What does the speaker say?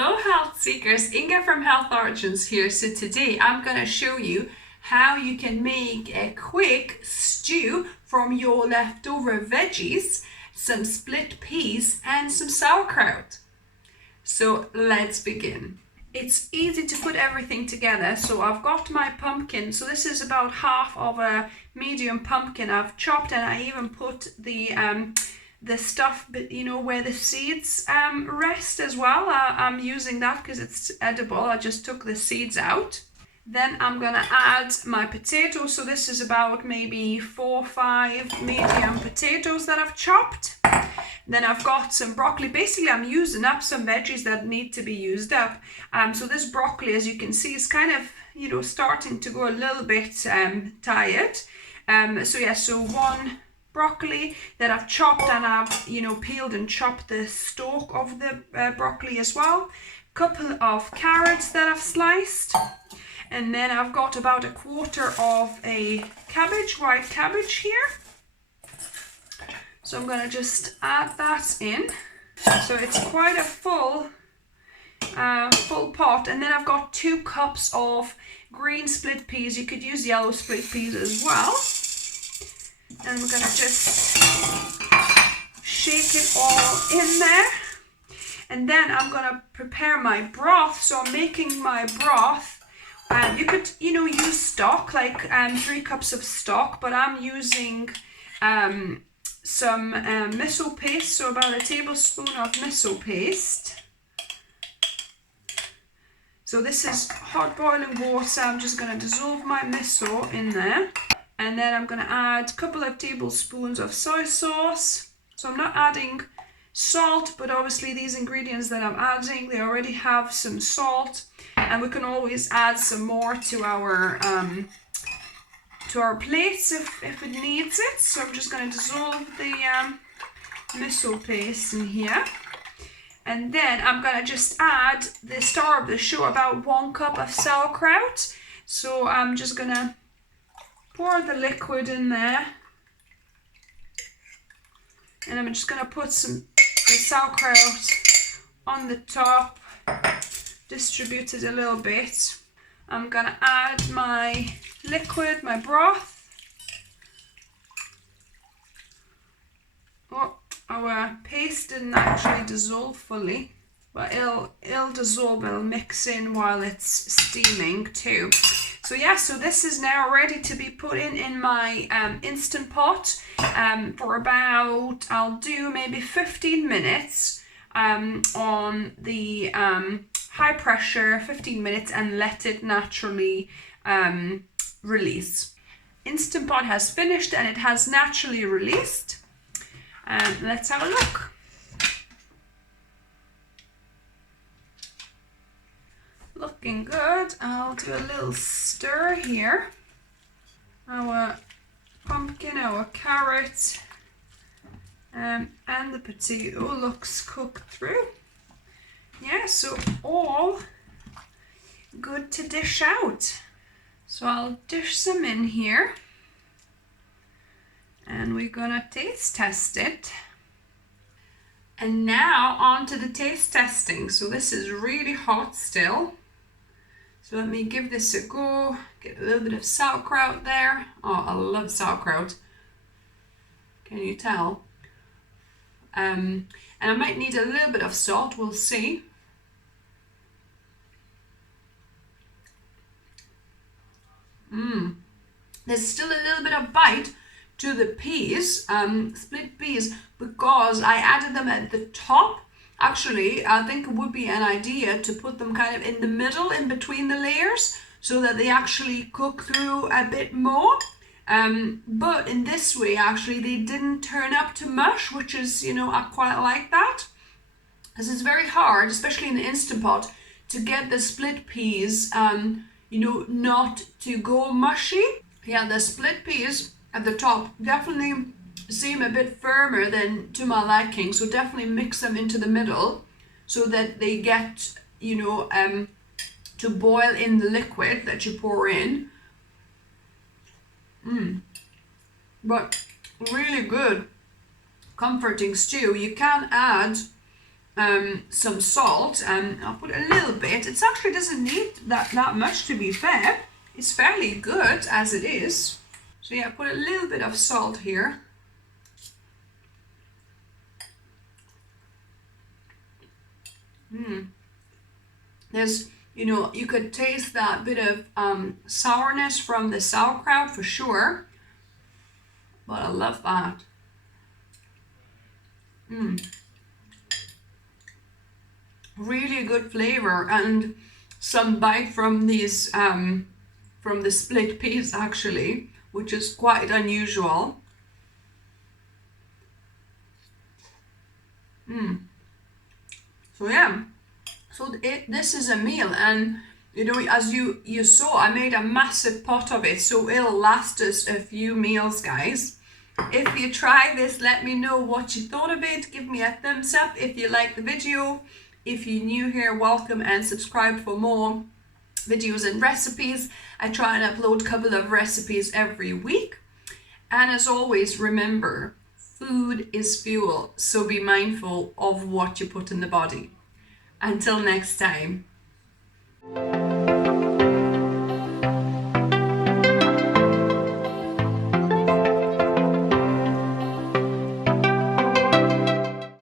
Hello health seekers, Inga from Health Origins here. So today I'm going to show you how you can make a quick stew from your leftover veggies, some split peas and some sauerkraut. So let's begin. It's easy to put everything together. So I've got my pumpkin. So this is about half of a medium pumpkin I've chopped, and I even put the stuff, but you know, where the seeds rest as well. I'm using that because it's edible. I just took the seeds out. Then I'm gonna add my potatoes. So this is about maybe 4 or 5 medium potatoes that I've chopped. Then I've got some broccoli. Basically, I'm using up some veggies that need to be used up. So this broccoli, as you can see, is kind of, you know, starting to go a little bit tired. So one broccoli that I've chopped, and I've, you know, peeled and chopped the stalk of the broccoli as well. Couple of carrots that I've sliced. And then I've got about 1/4 of a cabbage, white cabbage here. So I'm going to just add that in. So it's quite a full pot. And then I've got 2 cups of green split peas. You could use yellow split peas as well. And we're going to just shake it all in there. And then I'm going to prepare my broth. So I'm making my broth. You could, you know, use stock, like 3 cups of stock, but I'm using some miso paste, so about 1 tablespoon of miso paste. So this is hot boiling water. I'm just going to dissolve my miso in there. And then I'm going to add a couple of tablespoons of soy sauce. So I'm not adding salt, but obviously these ingredients that I'm adding, they already have some salt. And we can always add some more to our plates if it needs it. So I'm just going to dissolve the miso paste in here. And then I'm going to just add the star of the show, about 1 cup of sauerkraut. So I'm just going to pour the liquid in there. And I'm just going to put the sauerkraut on the top, distribute it a little bit. I'm going to add my liquid, my broth. Oh, our paste didn't actually dissolve fully, but it'll dissolve, it'll mix in while it's steaming too. So yeah, so this is now ready to be put in my Instant Pot for about, I'll do maybe 15 minutes on the high pressure, 15 minutes, and let it naturally release. Instant Pot has finished and it has naturally released. Let's have a look. Looking good. I'll do a little stir here. Our pumpkin, our carrot, and the potato looks cooked through. Yeah, so all good to dish out. So I'll dish some in here. And we're gonna taste test it. And now on to the taste testing. So this is really hot still. So let me give this a go. Get a little bit of sauerkraut there. Oh, I love sauerkraut. Can you tell? And I might need a little bit of salt, we'll see. There's still a little bit of bite to the peas, split peas, because I added them at the top. Actually, I think it would be an idea to put them kind of in the middle, in between the layers, so that they actually cook through a bit more. But in this way, actually, they didn't turn up to mush, which is, you know, I quite like that. Because it's very hard, especially in the Instant Pot, to get the split peas, you know, not to go mushy. Yeah, the split peas at the top definitely seem a bit firmer than to my liking, so definitely mix them into the middle so that they get, you know, to boil in the liquid that you pour in. But really good, comforting stew. You can add some salt. I'll put a little bit. It actually doesn't need that much, to be fair. It's fairly good as it is. So yeah, put a little bit of salt here. There's, you know, you could taste that bit of sourness from the sauerkraut for sure. But I love that. Really good flavor, and some bite from these from the split peas actually, which is quite unusual. So yeah, so this is a meal, and you know, as you saw, I made a massive pot of it, so it'll last us a few meals, guys. If you try this, let me know what you thought of it. Give me a thumbs up if you liked the video. If you're new here, welcome, and subscribe for more videos and recipes. I try and upload a couple of recipes every week. And as always, remember, food is fuel, so be mindful of what you put in the body. Until next time.